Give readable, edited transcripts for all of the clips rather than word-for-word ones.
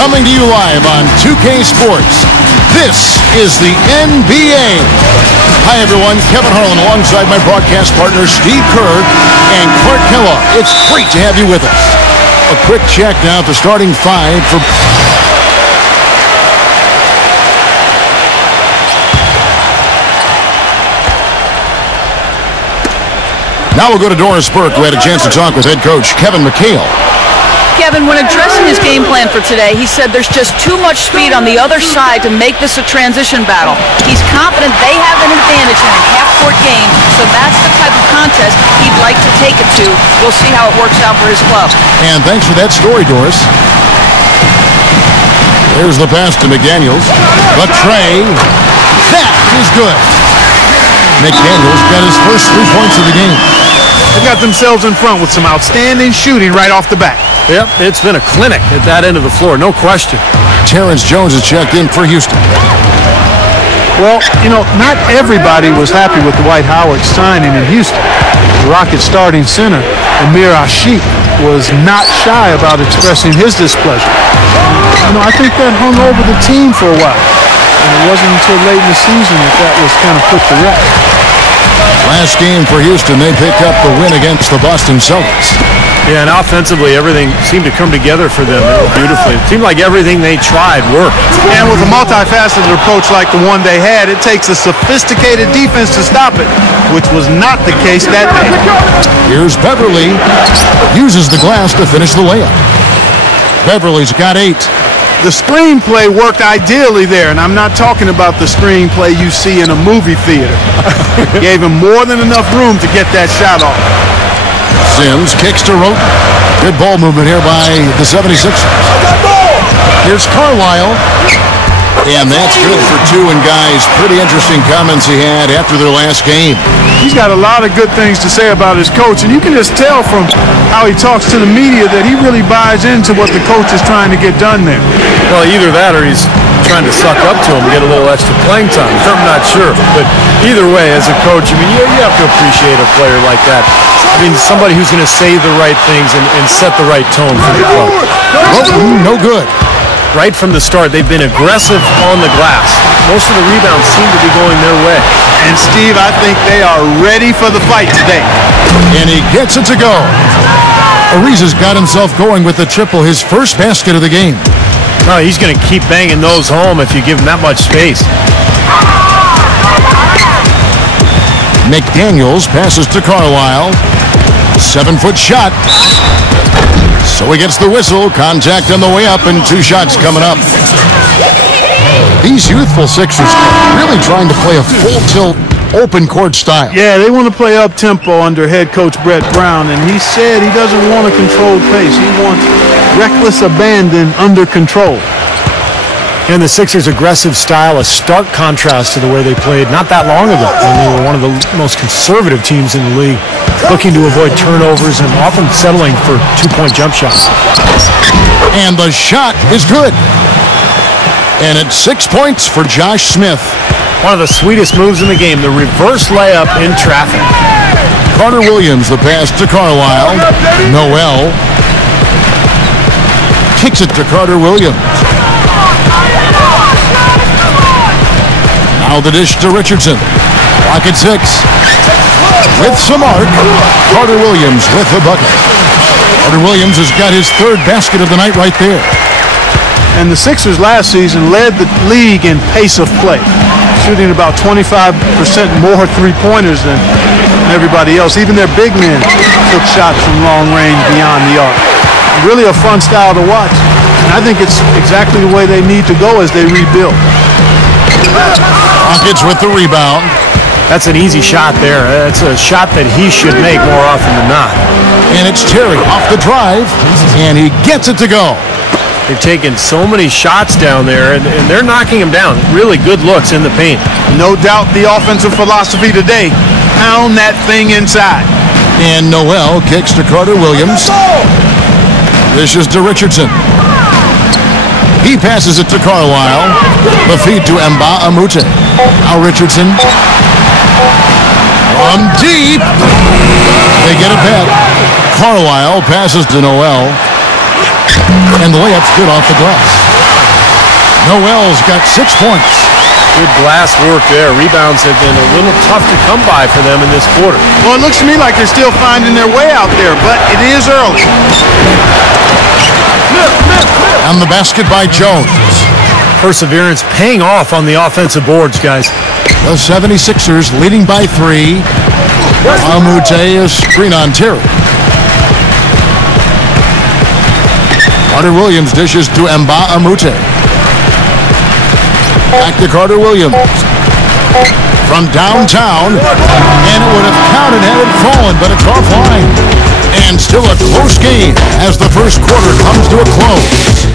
Coming to you live on 2K Sports, this is the NBA. Hi, everyone. Kevin Harlan alongside my broadcast partner, Steve Kerr and Clark Kellogg. It's great to have you with us. A quick check now at the starting five for... Now we'll go to Doris Burke, who had a chance to talk with head coach Kevin McHale. Kevin, when addressing his game plan for today, he said there's just too much speed on the other side to make this a transition battle. He's confident they have an advantage in a half-court game, so that's the type of contest he'd like to take it to. We'll see how it works out for his club. And thanks for that story, Doris. There's the pass to McDaniels. But Trey, that is good. McDaniels got his first 3 points of the game. They got themselves in front with some outstanding shooting right off the bat. Yep, it's been a clinic at that end of the floor, no question. Terrence Jones has checked in for Houston. Well, not everybody was happy with Dwight Howard signing in Houston. The Rockets starting center, Amir Ashiq, was not shy about expressing his displeasure. I think that hung over the team for a while. And it wasn't until late in the season that was kind of put to rest. Last game for Houston, they picked up the win against the Boston Celtics. Yeah, and offensively, everything seemed to come together for them beautifully. It seemed like everything they tried worked. And with a multifaceted approach like the one they had, it takes a sophisticated defense to stop it, which was not the case that day. Here's Beverly. Uses the glass to finish the layup. Beverly's got 8. The screenplay worked ideally there, and I'm not talking about the screenplay you see in a movie theater. Gave him more than enough room to get that shot off. Sims kicks to Roten. Good ball movement here by the 76ers. Here's Carlisle. And that's good for 2. And guys, pretty interesting comments he had after their last game. He's got a lot of good things to say about his coach, and you can just tell from how he talks to the media that he really buys into what the coach is trying to get done there. Well, either that or he's trying to suck up to him, get a little extra playing time. I'm not sure. But either way, as a coach, you have to appreciate a player like that. Somebody who's going to say the right things and set the right tone for the club. Roten, no good. Right from the start, they've been aggressive on the glass. Most of the rebounds seem to be going their way. And Steve, I think they are ready for the fight today. And he gets it to go. Ariza's got himself going with the triple, his first basket of the game. No, he's going to keep banging those home if you give him that much space. McDaniels passes to Carlisle. 7-foot shot. So he gets the whistle, contact on the way up, and 2 shots coming up. These youthful Sixers are really trying to play a full tilt, open court style. Yeah, they want to play up-tempo under head coach Brett Brown, and he said he doesn't want a controlled pace. He wants reckless abandon under control. And the Sixers' aggressive style, a stark contrast to the way they played not that long ago when they were one of the most conservative teams in the league, looking to avoid turnovers and often settling for 2-point jump shots. And the shot is good. And it's 6 points for Josh Smith. One of the sweetest moves in the game, the reverse layup in traffic. Carter Williams, the pass to Carlisle. Noel kicks it to Carter Williams. Now the dish to Richardson. Clock at 6. With some arc, Carter Williams with the bucket. Carter Williams has got his 3rd basket of the night right there. And the Sixers last season led the league in pace of play, shooting about 25% more three-pointers than everybody else. Even their big men took shots from long range beyond the arc. Really a fun style to watch. And I think it's exactly the way they need to go as they rebuild. Rockets with the rebound. That's an easy shot there. That's a shot that he should make more often than not. And it's Terry off the drive, and he gets it to go. They're taking so many shots down there, and they're knocking them down. Really good looks in the paint. No doubt the offensive philosophy today, pound that thing inside. And Noel kicks to Carter Williams. This is to Richardson. He passes it to Carlisle. The feed to Mba Amute. Now Richardson. From deep. They get it back. Carlisle passes to Noel. And the layup's good off the glass. Noel's got 6 points. Good glass work there. Rebounds have been a little tough to come by for them in this quarter. Well, it looks to me like they're still finding their way out there, but it is early. And the basket by Jones. Perseverance paying off on the offensive boards, guys. The 76ers leading by 3. Amute is screen on Terry. Carter Williams dishes to Mba Amute. Back to Carter Williams. From downtown, and it would have counted had it fallen, but it's offline. And still a close game as the first quarter comes to a close.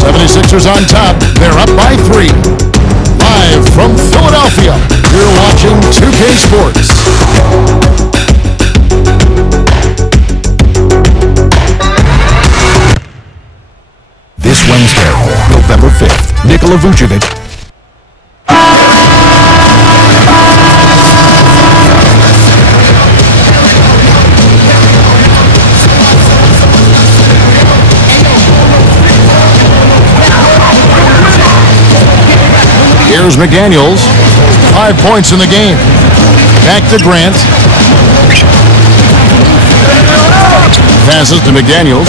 76ers on top. They're up by 3. Live from Philadelphia, you're watching 2K Sports. This Wednesday, November 5th, Nikola Vucevic. Here's McDaniels. 5 points in the game. Back to Grant. Passes to McDaniels.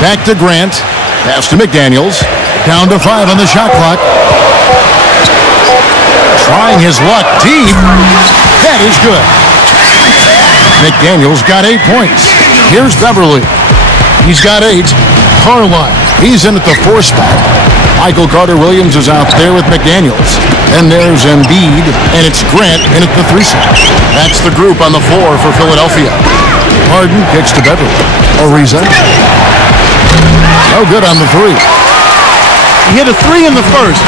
Back to Grant. Pass to McDaniels. Down to 5 on the shot clock. Trying his luck deep. That is good. McDaniels got 8 points. Here's Beverly. He's got 8. Carlisle. He's in at the 4 spot. Michael Carter-Williams is out there with McDaniels. And there's Embiid, and it's Grant in at the 3 spot. That's the group on the floor for Philadelphia. Harden kicks to Beverly. Ariza. No good on the 3. He hit a 3 in the first,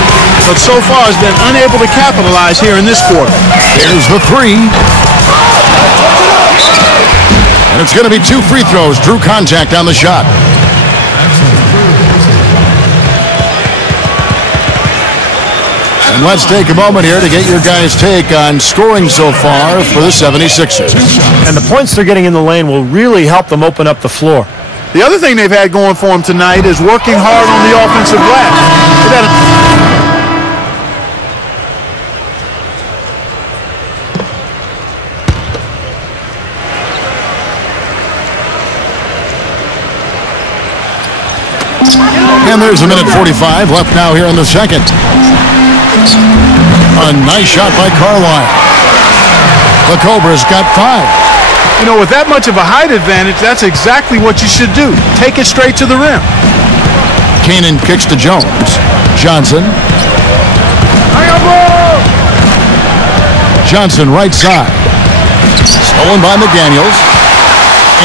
but so far has been unable to capitalize here in this quarter. Here's the 3. And it's going to be 2 free throws. Drew contact on the shot. And let's take a moment here to get your guys' take on scoring so far for the 76ers. And the points they're getting in the lane will really help them open up the floor. The other thing they've had going for them tonight is working hard on the offensive glass. And there's a minute 45 left now here in the second. A nice shot by Carlisle. The Cobras got 5. You know, with that much of a height advantage, that's exactly what you should do. Take it straight to the rim. Canaan kicks to Jones. Johnson. Johnson right side. Stolen by McDaniels.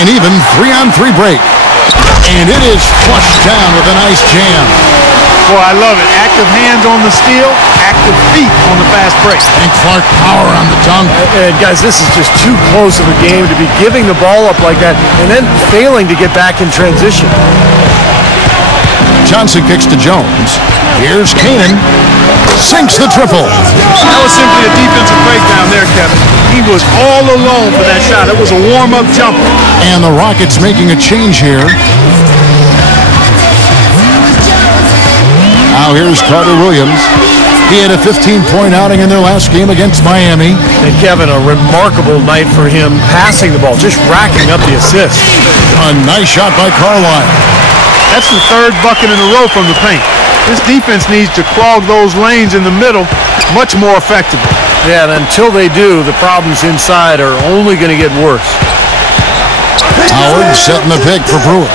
And even 3-on-3 break. And it is flushed down with a nice jam. Boy, I love it. Active hands on the steal, active feet on the fast break. And Clark power on the dunk. And guys, this is just too close of a game to be giving the ball up like that and then failing to get back in transition. Johnson kicks to Jones. Here's Canaan. Sinks the triple. That was simply a defensive breakdown there, Kevin. He was all alone for that shot. It was a warm-up jumper. And the Rockets making a change here. Now here's Carter Williams. He had a 15-point outing in their last game against Miami. And Kevin, a remarkable night for him passing the ball, just racking up the assists. A nice shot by Carlisle. That's the 3rd bucket in a row from the paint. This defense needs to clog those lanes in the middle much more effectively. Yeah, and until they do, the problems inside are only going to get worse. Howard setting the pick for Brewer.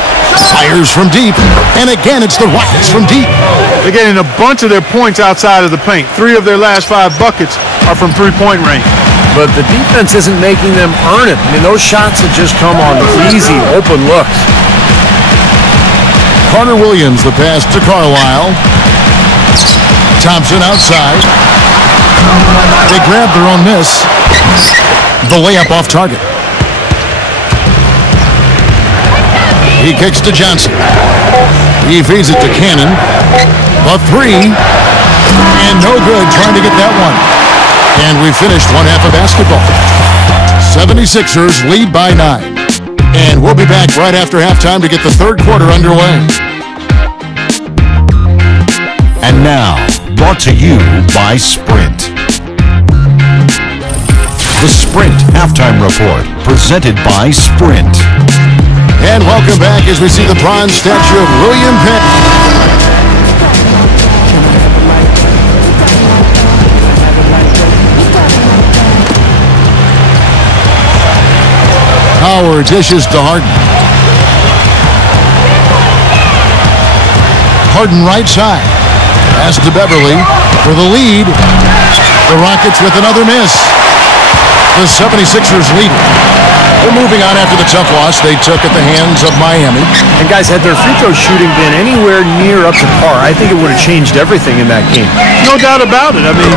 Fires from deep, and again it's the Rockets from deep. They're getting a bunch of their points outside of the paint. 3 of their last 5 buckets are from 3-point range. But the defense isn't making them earn it. I mean, those shots have just come on easy, open looks. Carter Williams, the pass to Carlisle. Thompson outside. They grab their own miss. The layup off target. He kicks to Johnson. He feeds it to Canaan. The 3. And no good trying to get that one. And we finished one half of basketball. 76ers lead by 9. And And we'll be back right after halftime to get the third quarter underway. And now, brought to you by Sprint. The Sprint Halftime Report, presented by Sprint. And welcome back as we see the bronze statue of William Penn. Howard dishes to Harden. Harden right side. Pass to Beverly for the lead. The Rockets with another miss. The 76ers lead. They're moving on after the tough loss they took at the hands of Miami. And guys, had their free throw shooting been anywhere near up to par, I think it would have changed everything in that game. No doubt about it. I mean,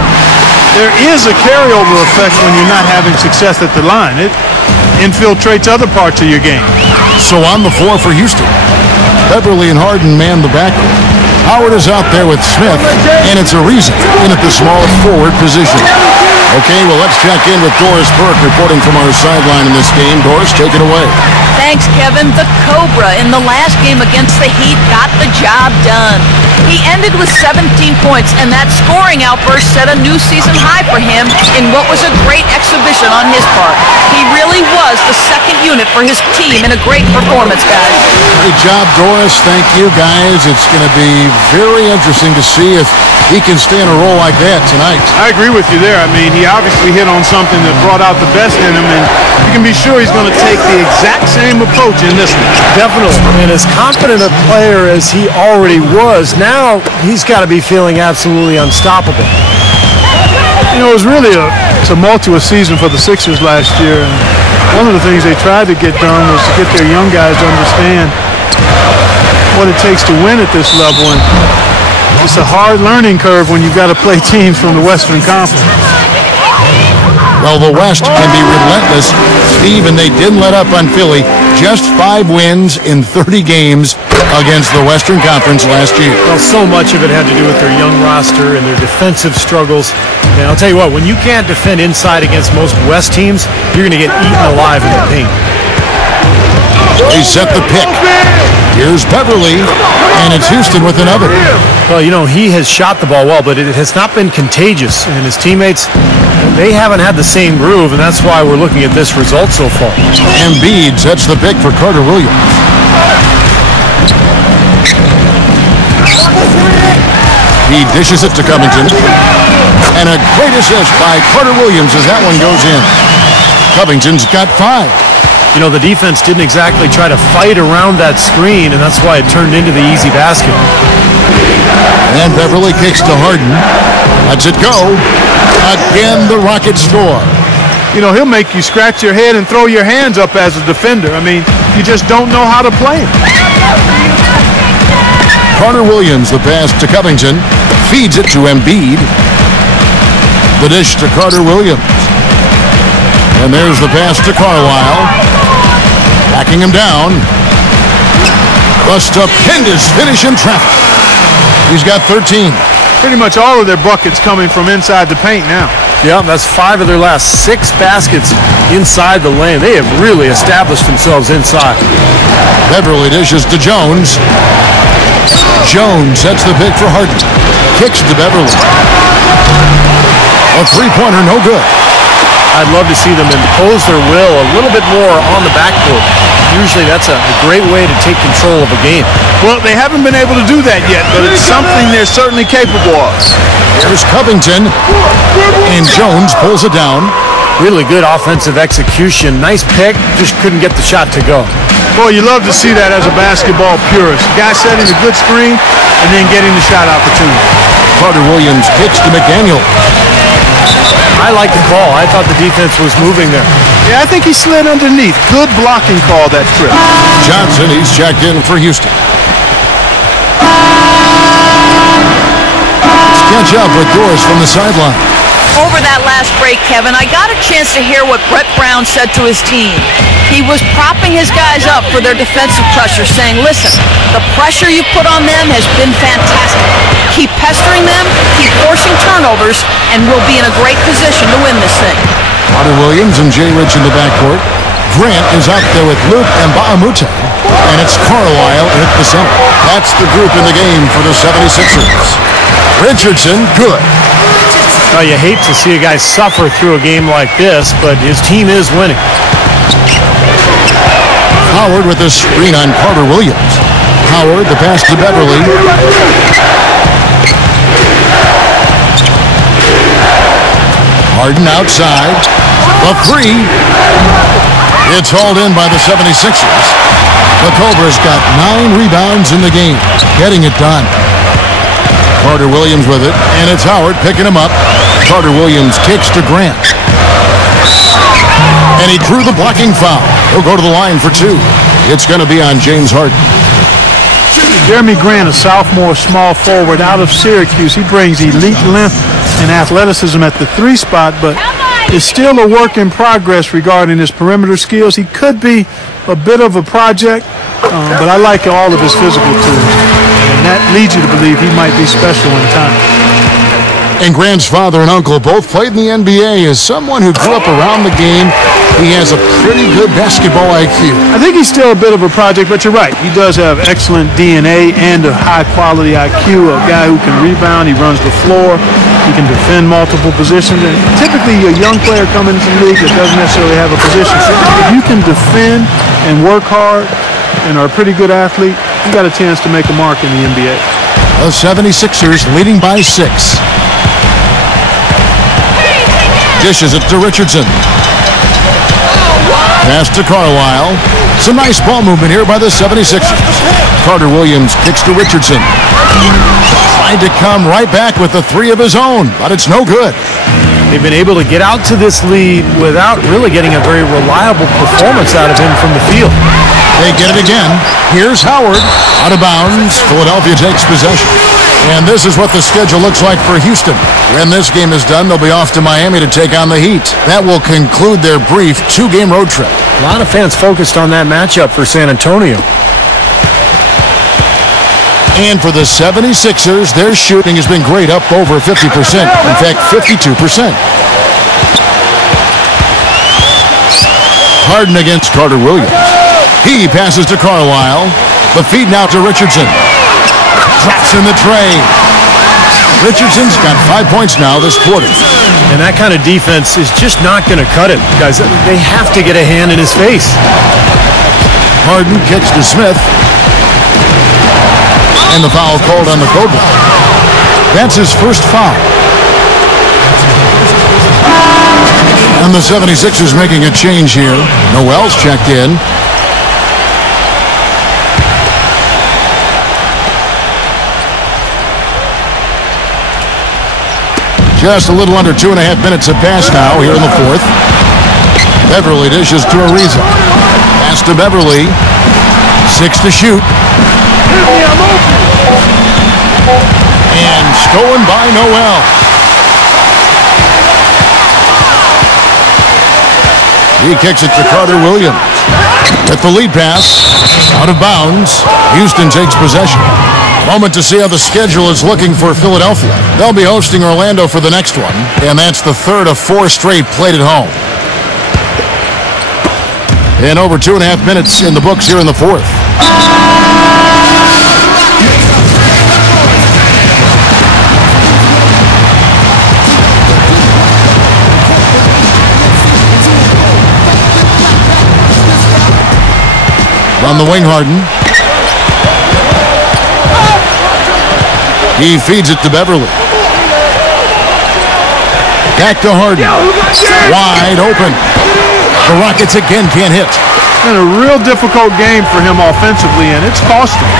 there is a carryover effect when you're not having success at the line. It infiltrates other parts of your game. So on the floor for Houston, Beverly and Harden man the backcourt. Howard is out there with Smith, and it's Ariza in at the small forward position. Okay, well, let's check in with Doris Burke reporting from our sideline in this game. Doris, take it away. Thanks, Kevin. The Cobra in the last game against the Heat got the job done. He ended with 17 points, and that scoring outburst set a new season high for him in what was a great exhibition on his part. He really was the second unit for his team in a great performance, guys. Great job, Doris. Thank you, guys. It's going to be very interesting to see if he can stay in a role like that tonight. I agree with you there. I mean, he obviously hit on something that brought out the best in him, and you can be sure he's going to take the exact same approach in this one. Definitely. And as confident a player as he already was, now he's got to be feeling absolutely unstoppable. You know, it was really a tumultuous season for the Sixers last year, and one of the things they tried to get done was to get their young guys to understand what it takes to win at this level, and it's a hard learning curve when you've got to play teams from the Western Conference. Well, the West can be relentless, Steve, and they didn't let up on Philly. Just 5 wins in 30 games against the Western Conference last year. Well, so much of it had to do with their young roster and their defensive struggles. And I'll tell you what, when you can't defend inside against most West teams, you're going to get eaten alive in the paint. They set the pick. Here's Beverly, and it's Houston with another. Well, you know, he has shot the ball well, but it has not been contagious. And his teammates, they haven't had the same groove, and that's why we're looking at this result so far. Embiid sets the pick for Carter Williams. He dishes it to Covington. And a great assist by Carter Williams as that one goes in. Covington's got 5. You know, the defense didn't exactly try to fight around that screen, and that's why it turned into the easy basket. And Beverly kicks to Harden. Lets it go. Again, the Rockets score. You know, he'll make you scratch your head and throw your hands up as a defender. I mean, you just don't know how to play him. Carter Williams, the pass to Covington. Feeds it to Embiid. The dish to Carter Williams. And there's the pass to Carlisle. Backing him down. The stupendous finish in traffic. He's got 13. Pretty much all of their buckets coming from inside the paint now. Yeah, that's 5 of their last 6 baskets inside the lane. They have really established themselves inside. Beverly dishes to Jones. Jones sets the pick for Harden. Kicks to Beverly. A three-pointer, no good. I'd love to see them impose their will a little bit more on the backcourt. Usually that's a great way to take control of a game. Well, they haven't been able to do that yet, but it's something they're certainly capable of. Here's Covington, and Jones pulls it down. Really good offensive execution. Nice pick, just couldn't get the shot to go. Boy, you love to see that as a basketball purist. Guy setting a good screen and then getting the shot opportunity. Carter Williams kicks to McDaniel. I like the call. I thought the defense was moving there. Yeah, I think he slid underneath. Good blocking call that trip. Johnson, he's checked in for Houston. Let's catch up with Doris from the sideline. Over that last break, Kevin, I got a chance to hear what Brett Brown said to his team. He was propping his guys up for their defensive pressure, saying, listen, the pressure you put on them has been fantastic. Keep pestering them, keep forcing turnovers, and we'll be in a great position to win this thing. Carter Williams and Jay Rich in the backcourt. Grant is out there with Luke Mbamute, and it's Carlisle at the center. That's the group in the game for the 76ers. Richardson, good. Well, you hate to see a guy suffer through a game like this, but his team is winning. Howard with a screen on Carter Williams. Howard, the pass to Beverly. Harden outside. The three. It's hauled in by the 76ers. The Cobras got 9 rebounds in the game, getting it done. Carter Williams with it, and it's Howard picking him up. Carter Williams kicks to Grant. And he drew the blocking foul. He'll go to the line for 2. It's going to be on James Harden. Jeremy Grant, a sophomore small forward out of Syracuse. He brings elite length and athleticism at the 3 spot, but is still a work in progress regarding his perimeter skills. He could be a bit of a project, but I like all of his physical tools. And that leads you to believe he might be special in time. And Grant's father and uncle both played in the NBA. As someone who grew up around the game, he has a pretty good basketball IQ. I think he's still a bit of a project, but you're right. He does have excellent DNA and a high-quality IQ, a guy who can rebound, he runs the floor, he can defend multiple positions. And typically, a young player coming into the league that doesn't necessarily have a position, if you can defend and work hard and are a pretty good athlete, you got a chance to make a mark in the NBA. The 76ers leading by 6. Dishes it to Richardson. Pass to Carlisle. Some nice ball movement here by the 76ers. Carter Williams kicks to Richardson. Tried to come right back with the 3 of his own, but it's no good. They've been able to get out to this lead without really getting a very reliable performance out of him from the field. They get it again. Here's Howard. Out of bounds. Philadelphia takes possession. And this is what the schedule looks like for Houston. When this game is done, they'll be off to Miami to take on the Heat. That will conclude their brief 2-game road trip. A lot of fans focused on that matchup for San Antonio. And for the 76ers, their shooting has been great, up over 50%. In fact, 52%. Harden against Carter Williams. He passes to Carlisle. The feed now to Richardson. Drops in the tray. Richardson's got 5 points now this quarter. And that kind of defense is just not going to cut it, guys. They have to get a hand in his face. Harden kicks to Smith. And the foul called on the Cobra. That's his first foul. And the 76ers making a change here. Noel's checked in. Just a little under 2.5 minutes have passed now here in the 4th. Beverly dishes to Ariza. Pass to Beverly. 6 to shoot. And stolen by Noel. He kicks it to Carter Williams. With the lead pass, out of bounds, Houston takes possession. Moment to see how the schedule is looking for Philadelphia. They'll be hosting Orlando for the next one, and that's the 3rd of 4 straight played at home. And over 2.5 minutes in the books here in the 4th. On the wing, Harden. He feeds it to Beverly. Back to Harden. Wide open. The Rockets again can't hit. And a real difficult game for him offensively, and it's cost him.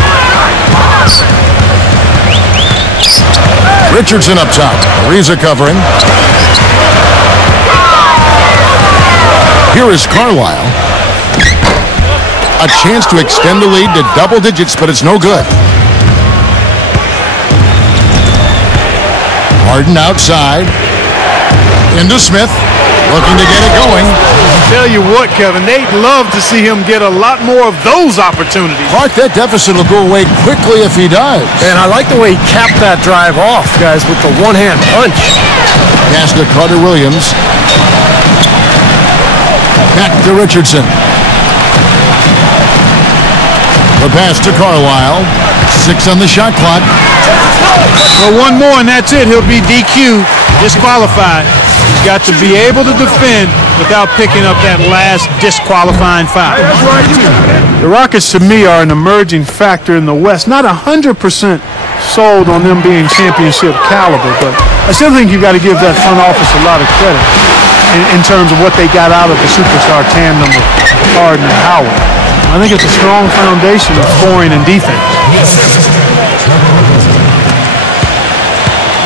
Richardson up top. Ariza covering. Here is Carlisle. A chance to extend the lead to double digits, but it's no good. Harden outside. Into Smith. Looking to get it going. Tell you what, Kevin, they'd love to see him get a lot more of those opportunities. Clark, that deficit will go away quickly if he does. And I like the way he capped that drive off, guys, with the one-hand punch. Pass to Carter Williams. Back to Richardson. The pass to Carlisle. 6 on the shot clock. Well, one more and that's it. He'll be DQ'd, disqualified. He's got to be able to defend without picking up that last disqualifying foul. The Rockets, to me, are an emerging factor in the West. Not 100% sold on them being championship caliber, but I still think you've got to give that front office a lot of credit in terms of what they got out of the superstar tandem of Harden and Howard. I think it's a strong foundation of scoring and defense.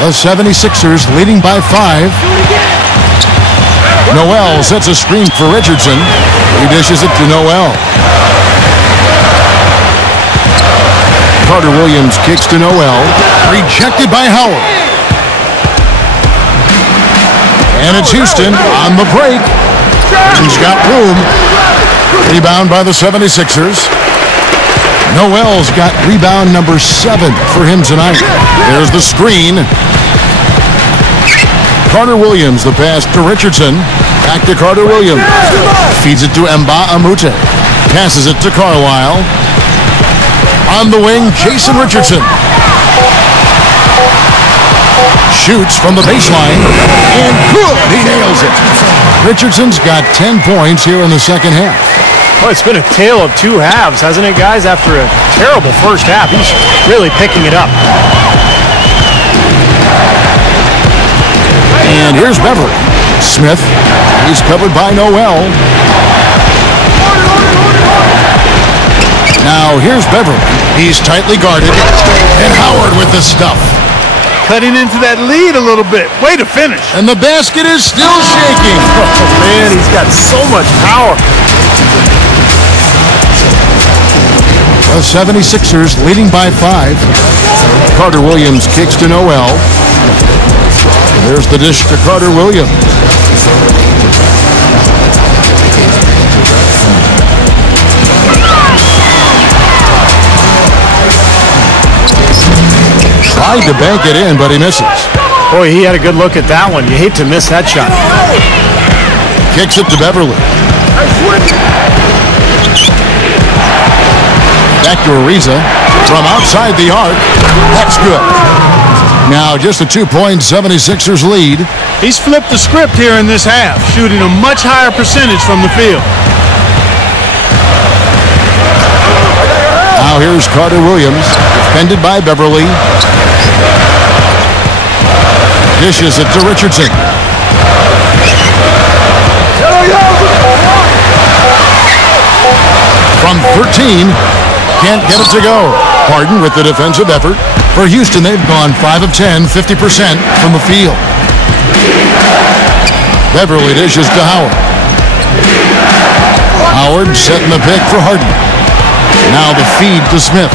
The 76ers leading by 5. Noel sets a screen for Richardson. He dishes it to Noel. Carter Williams kicks to Noel. Rejected by Howard. And it's Houston on the break. He's got room. Rebound by the 76ers. Noel's got rebound number 7 for him tonight. There's the screen. Carter Williams, the pass to Richardson. Back to Carter Williams. Feeds it to Mba Amute. Passes it to Carlisle. On the wing, Jason Richardson. Shoots from the baseline. And good! He nails it. Richardson's got 10 points here in the second half. Well, it's been a tale of 2 halves, hasn't it, guys? After a terrible first half, he's really picking it up. And here's Beverly. Smith. He's covered by Noel. Now here's Beverly. He's tightly guarded. And Howard with the stuff. Cutting into that lead a little bit. Way to finish. And the basket is still shaking. Oh, man, he's got so much power. The 76ers leading by 5. Carter Williams kicks to Noel. There's the dish to Carter Williams. Tried to bank it in, but he misses. Boy, he had a good look at that one. You hate to miss that shot. Kicks it to Beverly. Back to Ariza from outside the arc. That's good. Now just a 2-point 76ers lead. He's flipped the script here in this half, shooting a much higher percentage from the field. Now here's Carter Williams, defended by Beverly. Dishes it to Richardson. From 13, can't get it to go. Harden with the defensive effort. For Houston, they've gone 5 of 10, 50% from the field. Beverly dishes to Howard. Howard setting the pick for Harden. Now the feed to Smith.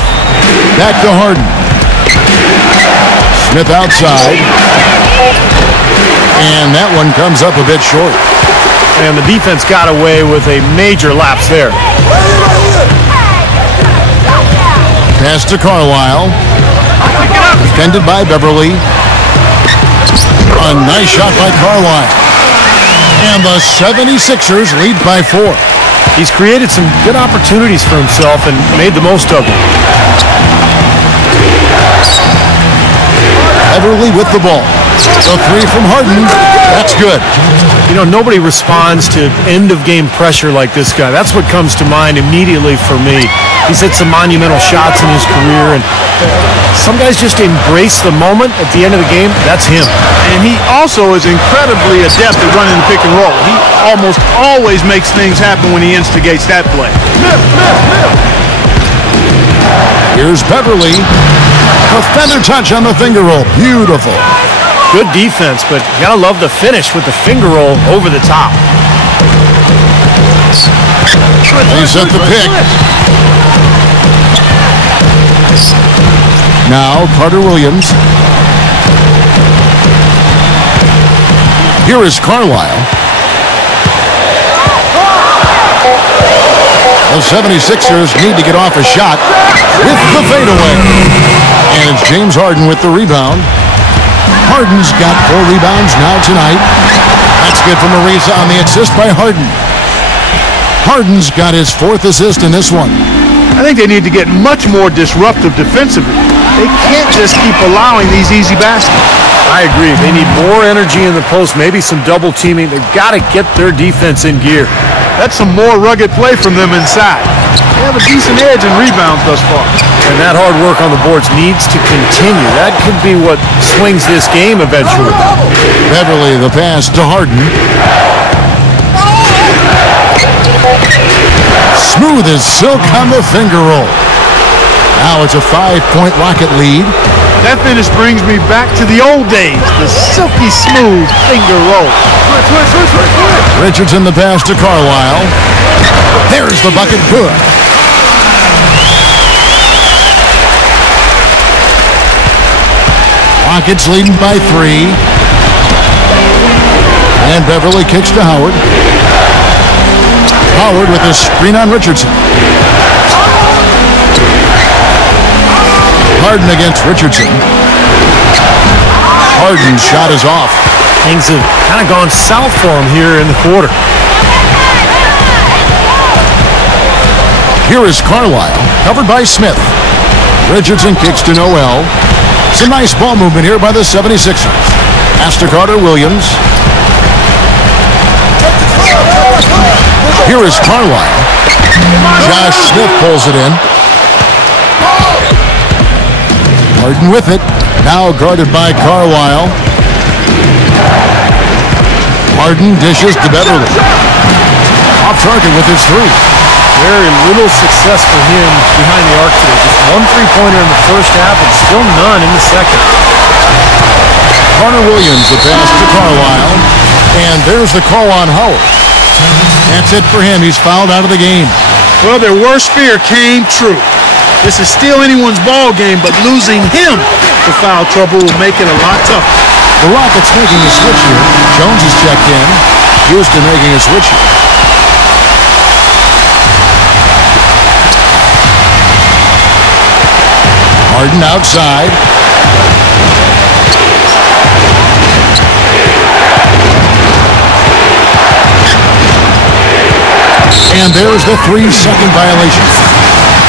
Back to Harden. Smith outside. And that one comes up a bit short. And the defense got away with a major lapse there. Pass to Carlisle. Defended by Beverly. A nice shot by Carlisle. And the 76ers lead by 4. He's created some good opportunities for himself and made the most of them. Beverly with the ball. The 3 from Harden. That's good. You know, nobody responds to end-of-game pressure like this guy. That's what comes to mind immediately for me. He's hit some monumental shots in his career, and some guys just embrace the moment at the end of the game. That's him. And he also is incredibly adept at running the pick and roll. He almost always makes things happen when he instigates that play. Here's Beverly. A feather touch on the finger roll. Beautiful. Good defense, but you gotta love the finish with the finger roll over the top. He set the pick. Now Carter Williams. Here is Carlisle. The 76ers need to get off a shot with the fadeaway. And it's James Harden with the rebound. Harden's got 4 rebounds now tonight. That's good from Ariza on the assist by Harden. Harden's got his 4th assist in this one. I think they need to get much more disruptive defensively. They can't just keep allowing these easy baskets. I agree. They need more energy in the post, maybe some double teaming. They've got to get their defense in gear. That's some more rugged play from them inside. They have a decent edge in rebounds thus far. And that hard work on the boards needs to continue. That could be what swings this game eventually. Beverly, the pass to Harden. Smooth as silk on the finger roll. Now it's a 5-point Rocket lead. That finish brings me back to the old days, the silky smooth finger roll. Richardson the pass to Carlisle. There's the bucket, good. Rockets leading by 3. And Beverly kicks to Howard. Howard with a screen on Richardson. Harden against Richardson. Harden's shot is off. Things have kind of gone south for him here in the quarter. Here is Carlisle, covered by Smith. Richardson kicks to Noel. Some nice ball movement here by the 76ers. Pass to Carter-Williams. Here is Carlisle. Josh Smith pulls it in. Harden with it. Now guarded by Carlisle. Harden dishes to Beverly. Off target with his 3. Very little success for him behind the arc today. Just 1 3-pointer in the first half and still none in the second. Carter-Williams the pass to Carlisle. And there's the call on Howard. That's it for him. He's fouled out of the game. Well, their worst fear came true. This is still anyone's ball game, but losing him to foul trouble will make it a lot tougher. The Rockets making a switch here. Jones is checked in. Houston making a switch here. Harden outside. And there's the 3-second violation.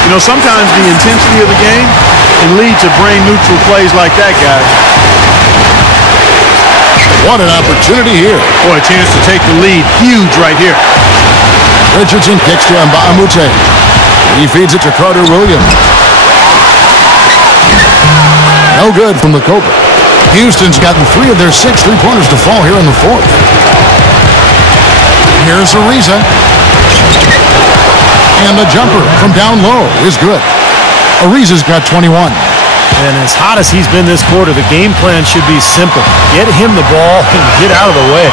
You know, sometimes the intensity of the game can lead to brain-neutral plays like that, guys. What an opportunity here. Boy, a chance to take the lead. Huge right here. Richardson kicks to Mbah a Moute. He feeds it to Carter-Williams. No good from the Cobra. Houston's gotten 3 of their 6 3-pointers to fall here in the 4th. Here's Ariza. And the jumper from down low is good. Ariza's got 21. And as hot as he's been this quarter, the game plan should be simple. Get him the ball and get out of the way.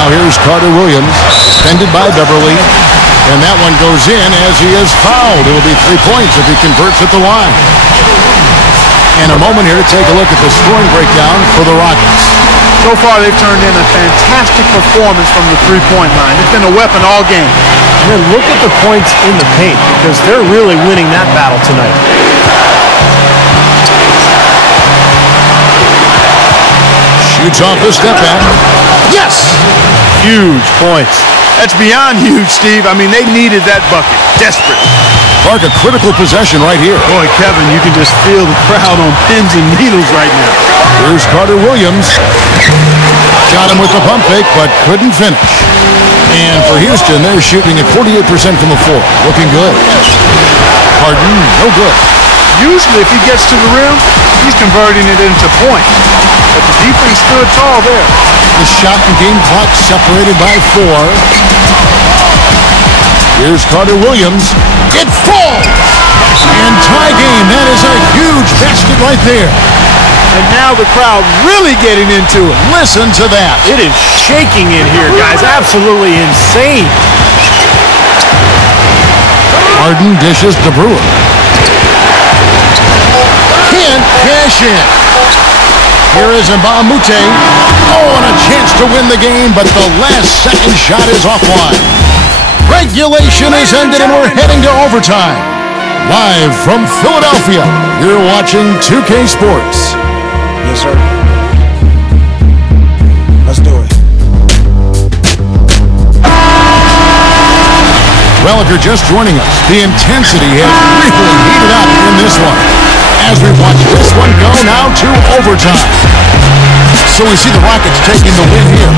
Now here's Carter-Williams, defended by Beverly. And that one goes in as he is fouled. It will be 3 points if he converts at the line. And a moment here to take a look at the scoring breakdown for the Rockets. So far, they've turned in a fantastic performance from the three-point line. It's been a weapon all game. And then look at the points in the paint because they're really winning that battle tonight. Shoots off the step back. Yes! Huge points. That's beyond huge, Steve. I mean, they needed that bucket. Desperate. Clark, a critical possession right here. Boy, Kevin, you can just feel the crowd on pins and needles right now. Here's Carter-Williams. Got him with the pump fake, but couldn't finish. And for Houston, they're shooting at 48% from the floor. Looking good. Harden, no good. Usually, if he gets to the rim, he's converting it into points. But the defense stood tall there. The shot and game clock separated by 4. Here's Carter-Williams. It falls! And tie game. That is a huge basket right there. And now the crowd really getting into it. Listen to that. It is shaking in here, guys. Absolutely insane. Harden dishes to Brewer. Can't cash in. Here is Mbah a Moute. Oh, and a chance to win the game, but the last second shot is offline. Regulation is ended and we're heading to overtime. Live from Philadelphia, you're watching 2K Sports. Yes, sir. Let's do it. Well, if you're just joining us, the intensity has really heated up in this one. As we watch this one go now to overtime. So we see the Rockets taking the win here.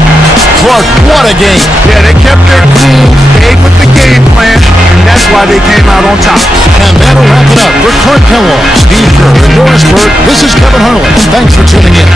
Clark, what a game. Yeah, they kept their cool, stayed with the game plan, and that's why they came out on top. And that'll wrap it up for Clark Kellogg, Steve Kerr, and Doris Burke. This is Kevin Harlan. Thanks for tuning in.